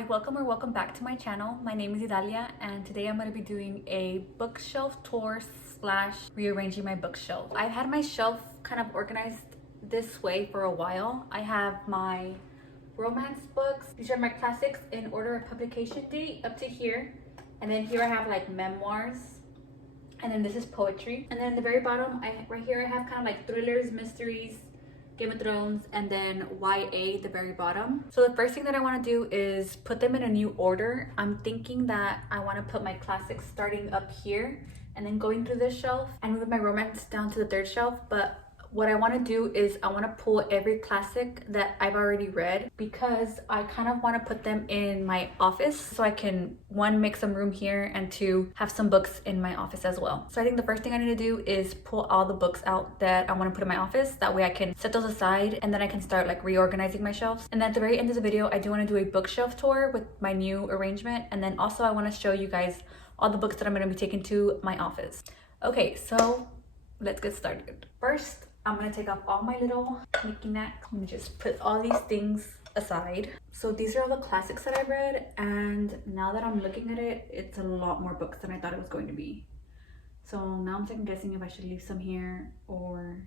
Hi, welcome or welcome back to my channel. My name is Idalia and today I'm going to be doing a bookshelf tour slash rearranging my bookshelf. I've had my shelf kind of organized this way for a while. I have my romance books. These are my classics in order of publication date up to here. And then here I have like memoirs. And then this is poetry. And then at the very bottom, right here I have kind of like thrillers, mysteries, Game of Thrones, and then YA at the very bottom. So the first thing that I want to do is put them in a new order. I'm thinking that I want to put my classics starting up here and then going through this shelf and move my romance down to the third shelf. But what I want to do is I want to pull every classic that I've already read because I kind of want to put them in my office so I can, one, make some room here, and two, have some books in my office as well. So I think the first thing I need to do is pull all the books out that I want to put in my office. That way I can set those aside and then I can start like reorganizing my shelves. And then at the very end of the video, I do want to do a bookshelf tour with my new arrangement. And then also I want to show you guys all the books that I'm going to be taking to my office. Okay, so let's get started. First, I'm gonna take off all my little knicky-knacks. I'm gonna just put all these things aside. So these are all the classics that I've read, and now that I'm looking at it, it's a lot more books than I thought it was going to be. So now I'm second guessing if I should leave some here or...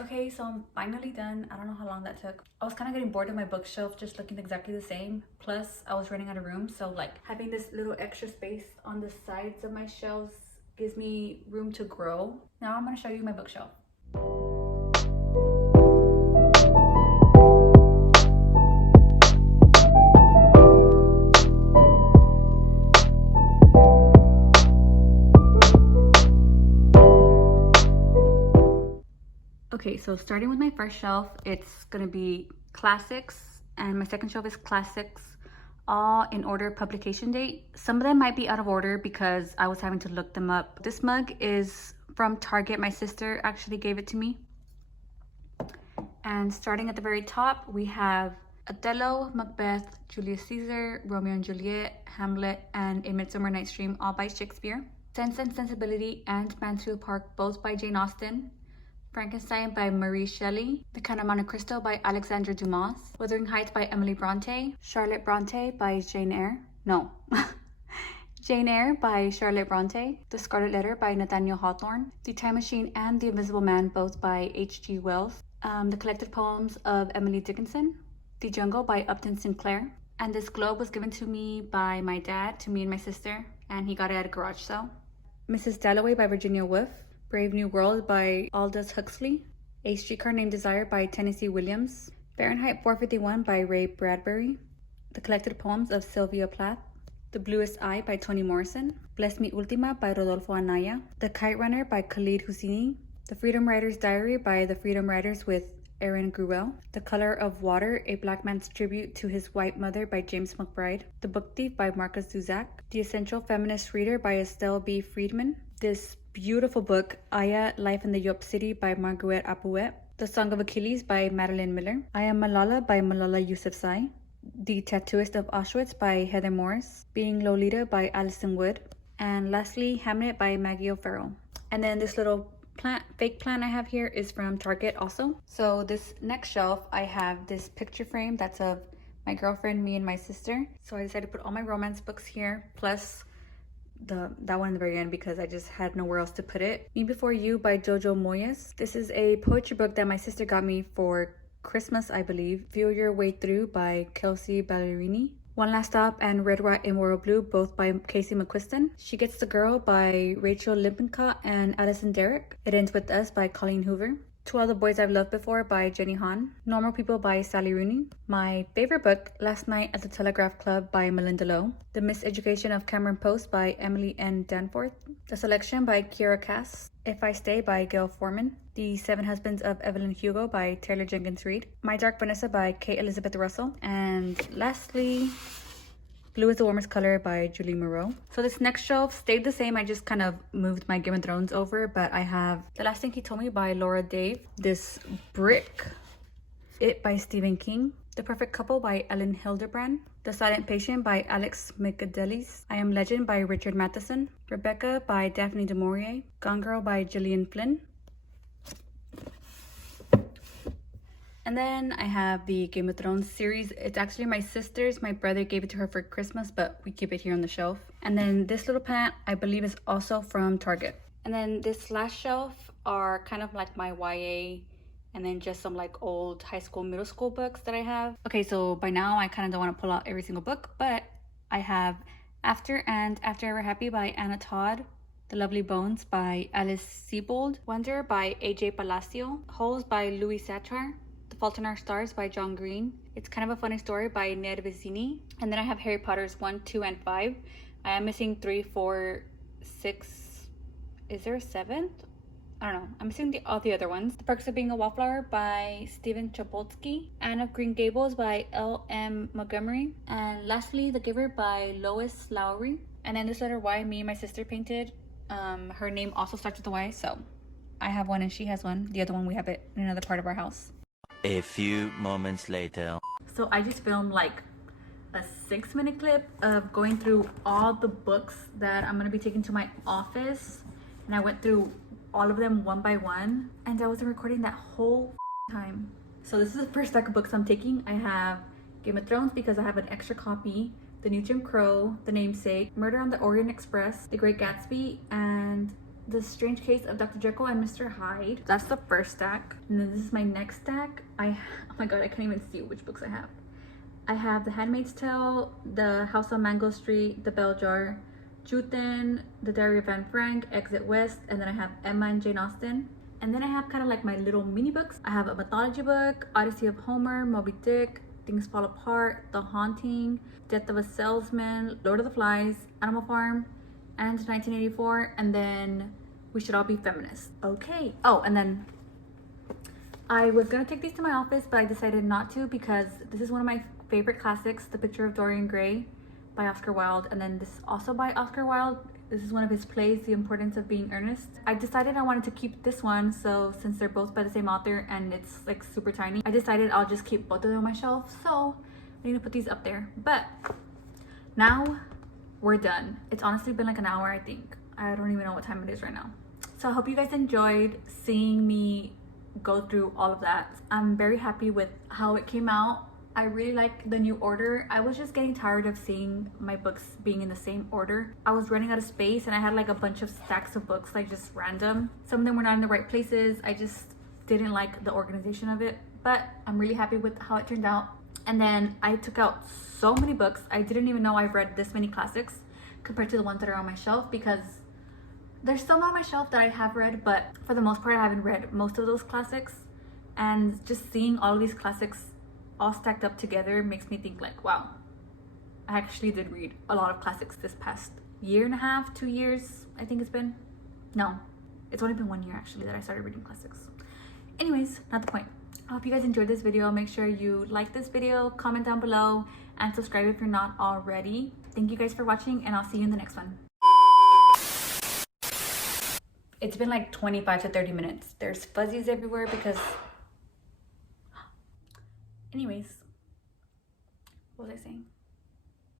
Okay, so I'm finally done. I don't know how long that took. I was kind of getting bored of my bookshelf just looking exactly the same. Plus, I was running out of room. So like having this little extra space on the sides of my shelves gives me room to grow. Now I'm going to show you my bookshelf. Okay, so starting with my first shelf, it's gonna be classics, and my second shelf is classics, all in order of publication date. Some of them might be out of order because I was having to look them up. This mug is from Target. My sister actually gave it to me. And starting at the very top, we have Othello, Macbeth, Julius Caesar, Romeo and Juliet, Hamlet, and A Midsummer Night's Dream, all by Shakespeare. Sense and Sensibility and Mansfield Park, both by Jane Austen. Frankenstein by Mary Shelley, The Count of Monte Cristo by Alexandra Dumas, Wuthering Heights by Emily Bronte, Charlotte Bronte by Jane Eyre, Jane Eyre by Charlotte Bronte, The Scarlet Letter by Nathaniel Hawthorne, The Time Machine and The Invisible Man, both by H.G. Wells, The Collected Poems of Emily Dickinson, The Jungle by Upton Sinclair, and this globe was given to me by my dad, to me and my sister, and he got it at a garage sale. Mrs. Dalloway by Virginia Woolf, Brave New World by Aldous Huxley, A Streetcar Named Desire by Tennessee Williams, Fahrenheit 451 by Ray Bradbury, The Collected Poems of Sylvia Plath, The Bluest Eye by Toni Morrison, Bless Me Ultima by Rodolfo Anaya, The Kite Runner by Khalid Hosseini, The Freedom Writer's Diary by The Freedom Writers with Erin Gruwell, The Color of Water, A Black Man's Tribute to His White Mother by James McBride, The Book Thief by Marcus Zusak, The Essential Feminist Reader by Estelle B. Friedman, this beautiful book, Aya, Life in the Yop City by Margaret Apouet, The Song of Achilles by Madeline Miller, I Am Malala by Malala Yousafzai, The Tattooist of Auschwitz by Heather Morris, Being Lolita by Alison Wood, and lastly, Hamlet by Maggie O'Farrell. And then this little fake plant I have here is from Target also. So this next shelf, I have this picture frame that's of my girlfriend, me, and my sister. So I decided to put all my romance books here, plus that one in the very end because I just had nowhere else to put it. Me Before You by Jojo Moyes. This is a poetry book that my sister got me for Christmas, I believe. Feel Your Way Through by Kelsey Ballerini. One Last Stop and Red, White, and Royal Blue, both by Casey McQuiston. She Gets the Girl by Rachel Lippincott and Addison Derrick. It Ends With Us by Colleen Hoover. To All the Boys I've Loved Before by Jenny Han. Normal People by Sally Rooney. My favorite book, Last Night at the Telegraph Club by Melinda Lowe. The Miseducation of Cameron Post by Emily N. Danforth. The Selection by Kiera Cass. If I Stay by Gail Foreman. The Seven Husbands of Evelyn Hugo by Taylor Jenkins Reid. My Dark Vanessa by Kate Elizabeth Russell. And lastly, Blue is the Warmest Color by Julie Moreau. So this next shelf stayed the same. I just kind of moved my Game of Thrones over, but I have The Last Thing He Told Me by Laura Dave. This brick, It by Stephen King. The Perfect Couple by Ellen Hildebrand. The Silent Patient by Alex Michaelis. I Am Legend by Richard Matheson. Rebecca by Daphne du Maurier. Gone Girl by Gillian Flynn. And then I have the Game of Thrones series. It's actually my sister's. My brother gave it to her for Christmas, but we keep it here on the shelf. And then this little plant, I believe, is also from Target. And then this last shelf are kind of like my YA and then just some like old high school, middle school books that I have. Okay, so by now I kind of don't want to pull out every single book, but I have After and After Ever Happy by Anna Todd. The Lovely Bones by Alice Sebold. Wonder by AJ Palacio. Holes by Louis Sachar. The Fault in Our Stars by John Green. It's Kind of a Funny Story by Ned Vizzini. And then I have Harry Potter's 1, 2, and 5. I am missing 3, 4, 6. Is there a 7th? I don't know. I'm missing all the other ones. The Perks of Being a Wallflower by Stephen Chbosky. Anne of Green Gables by L.M. Montgomery. And lastly, The Giver by Lois Lowry. And then this letter Y, me and my sister painted. Her name also starts with a Y, so I have one and she has one. The other one, we have it in another part of our house. A few moments later. So I just filmed like a 6-minute clip of going through all the books that I'm gonna be taking to my office, and I went through all of them one by one, and I wasn't recording that whole time. So this is the first stack of books I'm taking. I have Game of Thrones because I have an extra copy, The New Jim Crow, The Namesake, Murder on the Orient Express, The Great Gatsby, and The Strange Case of Dr. Jekyll and Mr. Hyde. That's the first stack. And then this is my next stack. Oh my god, I can't even see which books I have. I have The Handmaid's Tale, The House on Mango Street, The Bell Jar, Juten, The Diary of Anne Frank, Exit West, and then I have Emma and Jane Austen. And then I have kind of like my little mini books. I have a mythology book, Odyssey of Homer, Moby Dick, Things Fall Apart, The Haunting, Death of a Salesman, Lord of the Flies, Animal Farm, and 1984, and then We Should All Be Feminists. Okay. Oh, and then I was gonna take these to my office, but I decided not to because this is one of my favorite classics, The Picture of Dorian Gray by Oscar Wilde, and then this also by Oscar Wilde. This is one of his plays, The Importance of Being Earnest. I decided I wanted to keep this one, so since they're both by the same author and it's like super tiny, I decided I'll just keep both of them on my shelf. So I need to put these up there. But now we're done. It's honestly been like an hour, I think. I don't even know what time it is right now. So I hope you guys enjoyed seeing me go through all of that. I'm very happy with how it came out. I really like the new order. I was just getting tired of seeing my books being in the same order. I was running out of space and I had like a bunch of stacks of books, like just random. Some of them were not in the right places. I just didn't like the organization of it, but I'm really happy with how it turned out. And then I took out so many books. I didn't even know I've read this many classics compared to the ones that are on my shelf, because there's some on my shelf that I have read, but for the most part I haven't read most of those classics. And just seeing all of these classics all stacked up together makes me think like, wow, I actually did read a lot of classics this past year and a half, 2 years, I think it's been. No, it's only been 1 year actually that I started reading classics. Anyways, not the point. I hope you guys enjoyed this video. Make sure you like this video, comment down below, and subscribe if you're not already. Thank you guys for watching, and I'll see you in the next one. It's been like 25 to 30 minutes. There's fuzzies everywhere because... Anyways, what was I saying?